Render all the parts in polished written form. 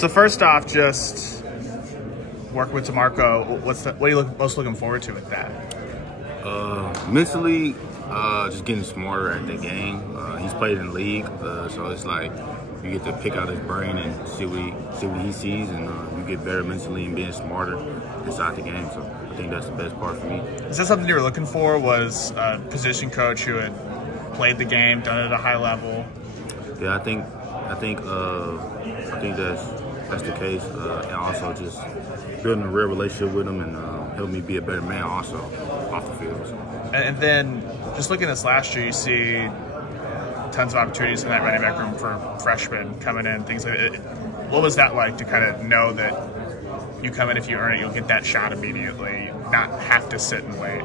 So first off, just working with DeMarco, what are you most looking forward to with that? Mentally, just getting smarter at the game. He's played in the league, so it's like you get to pick out his brain and see what he sees, and you get better mentally and being smarter inside the game. So I think that's the best part for me. Is that something you were looking for? Was a position coach who had played the game, done it at a high level? Yeah, I think that's the case, and also just building a real relationship with him and helping me be a better man also off the field. So. And then just looking at this last year, you see tons of opportunities in that running back room for freshmen coming in, things like that. What was that like to kind of know that you come in, if you earn it, you'll get that shot immediately, not have to sit and wait?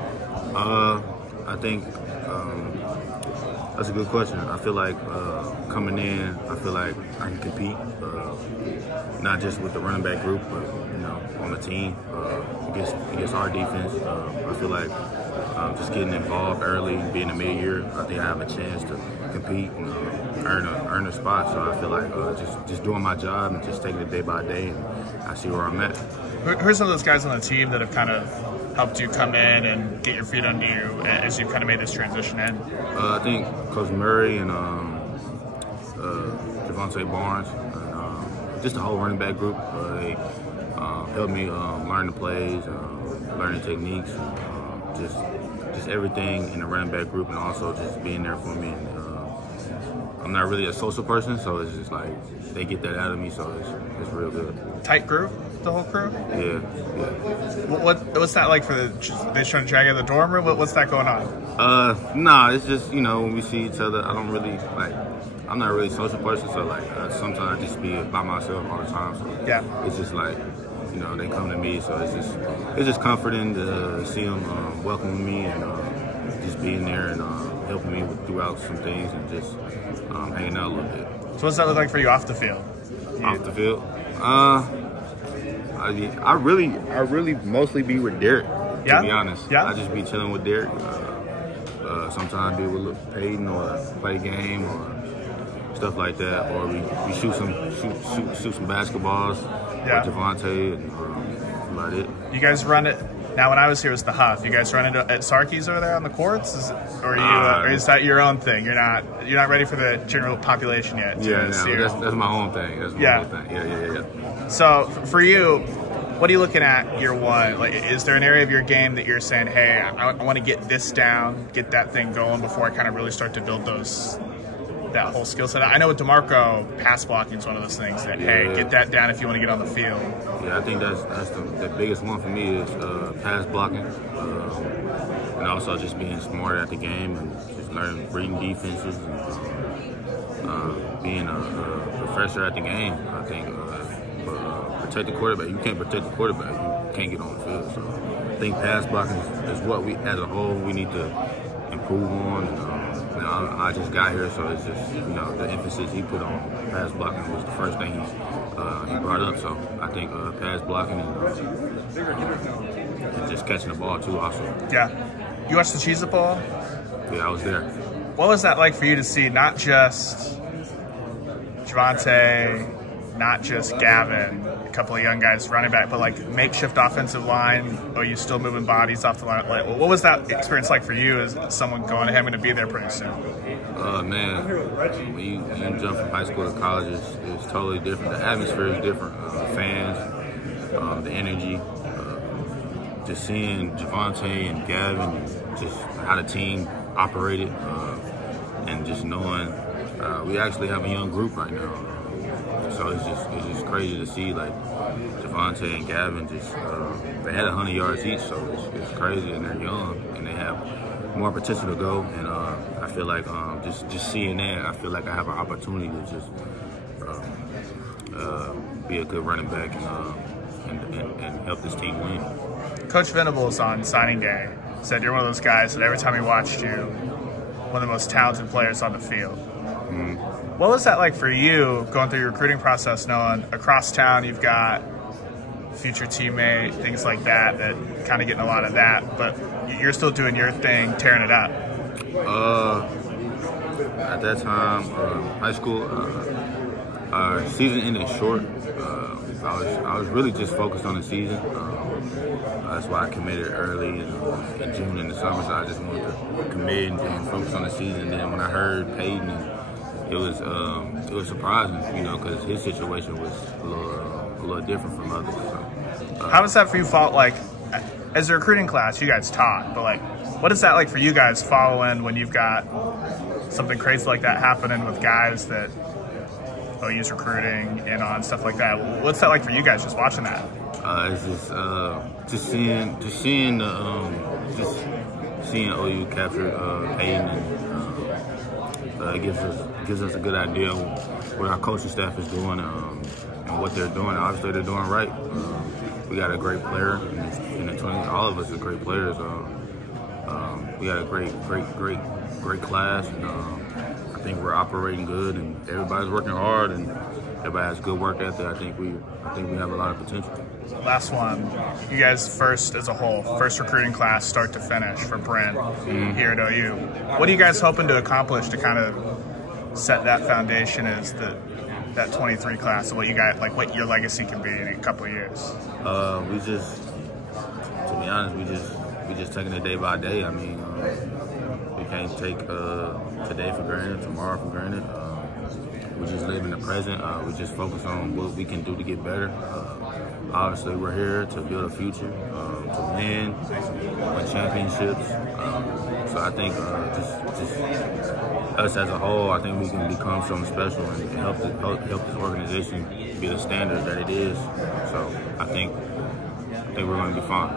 I think that's a good question. I feel like coming in, I feel like I can compete, not just with the running back group, but on the team against our defense. I feel like just getting involved early, being a mid-year, I think I have a chance to compete and earn a spot. So I feel like just doing my job and just taking it day by day, and I see where I'm at. Who are some of those guys on the team that have kind of helped you come in and get your feet under you as you've kind of made this transition in? I think Coach Murray and Javonte Barnes, and just the whole running back group. They helped me learn the plays, learn the techniques, just everything in the running back group, and also just being there for me. And, I'm not really a social person, so it's just like they get that out of me, so it's real good. Tight group, the whole crew? Yeah. What's that like for they trying to drag you out of the dorm room? What's that going on? Nah, it's just, when we see each other, I'm not really a social person, so like sometimes I just be by myself all the time. So yeah, it's just like, they come to me, so it's just comforting to see them welcoming me and just being there and helping me throughout some things and just hanging out a little bit. So what's that look like for you off the field? Off the field, I really mostly be with Derek. Yeah? To be honest, yeah, I just be chilling with Derek. Sometimes be with Peyton or play a game or stuff like that, or we shoot some basketballs. Yeah. With Javonte, and that's about it. You guys run it. Now, when I was here, it was the Huff. You guys run it at Sarkey's over there on the courts, or is that your own thing? You're not ready for the general population yet. Yeah, that's my own thing. That's my own thing. Yeah. So for you, what are you looking at year one? Like, is there an area of your game that you're saying, hey, I want to get this down, get that thing going before I kind of really start to build that whole skill set? I know with DeMarco, pass blocking is one of those things that, hey, get that down if you want to get on the field. Yeah, I think that's the biggest one for me is pass blocking, and also just being smarter at the game and just reading defenses and being a professor at the game. I think protect the quarterback. You can't protect the quarterback. You can't get on the field. So I think pass blocking is what we, as a whole, we need to improve on. I just got here, so it's just, the emphasis he put on pass blocking was the first thing he brought up. So I think pass blocking and just catching the ball too also. Yeah. You watched the Cheez-It Bowl? Yeah, I was there. What was that like for you to see not just Javonte, not just Gavin, a couple of young guys running back, but like makeshift offensive line? Are you still moving bodies off the line? Like, what was that experience like for you as someone going, hey, I'm going to be there pretty soon? Man, when you jump from high school to college, it's totally different. The atmosphere is different. The fans, the energy, just seeing Javonte and Gavin, just how the team operated, and just knowing we actually have a young group right now. So it's just crazy to see like Javonte and Gavin just they had 100 yards each, so it's crazy, and they're young and they have more potential to go. And I feel like just seeing that, I feel like I have an opportunity to just be a good running back and help this team win. Coach Venables on signing day said you're one of those guys that every time he watched you, one of the most talented players on the field. Mm-hmm. What was that like for you going through your recruiting process, knowing across town you've got future teammate, things like that kind of getting a lot of that, but you're still doing your thing, tearing it up? At that time, high school, Season ended short. I was really just focused on the season. That's why I committed early in June in the summer. So I just wanted to commit and focus on the season. And then when I heard Peyton, it was surprising, you know, because his situation was a little different from others. So, how was that for you? Like, as a recruiting class, you guys taught, but like, what is that like for you guys following when you've got something crazy like that happening with guys that OU's recruiting in on, stuff like that? What's that like for you guys just watching that? It's just seeing OU capture Peyton, and it gives us a good idea of what our coaching staff is doing and what they're doing. Obviously, they're doing right. We got a great player in the 20s. All of us are great players. We got a great class, and I think we're operating good, and everybody's working hard, and everybody has good work ethic. I think we have a lot of potential. Last one, you guys first as a whole, first recruiting class, start to finish for Brent here at OU. What are you guys hoping to accomplish to kind of set that foundation as that 23 class, and what you got, like what your legacy can be in a couple of years? To be honest, we just taking it day by day. I mean, we can't take today for granted, tomorrow for granted. We just live in the present. We just focus on what we can do to get better. Obviously, we're here to build a future, to win championships. So I think just us as a whole, I think we can become something special and help this organization be the standard that it is. So I think we're going to be fine.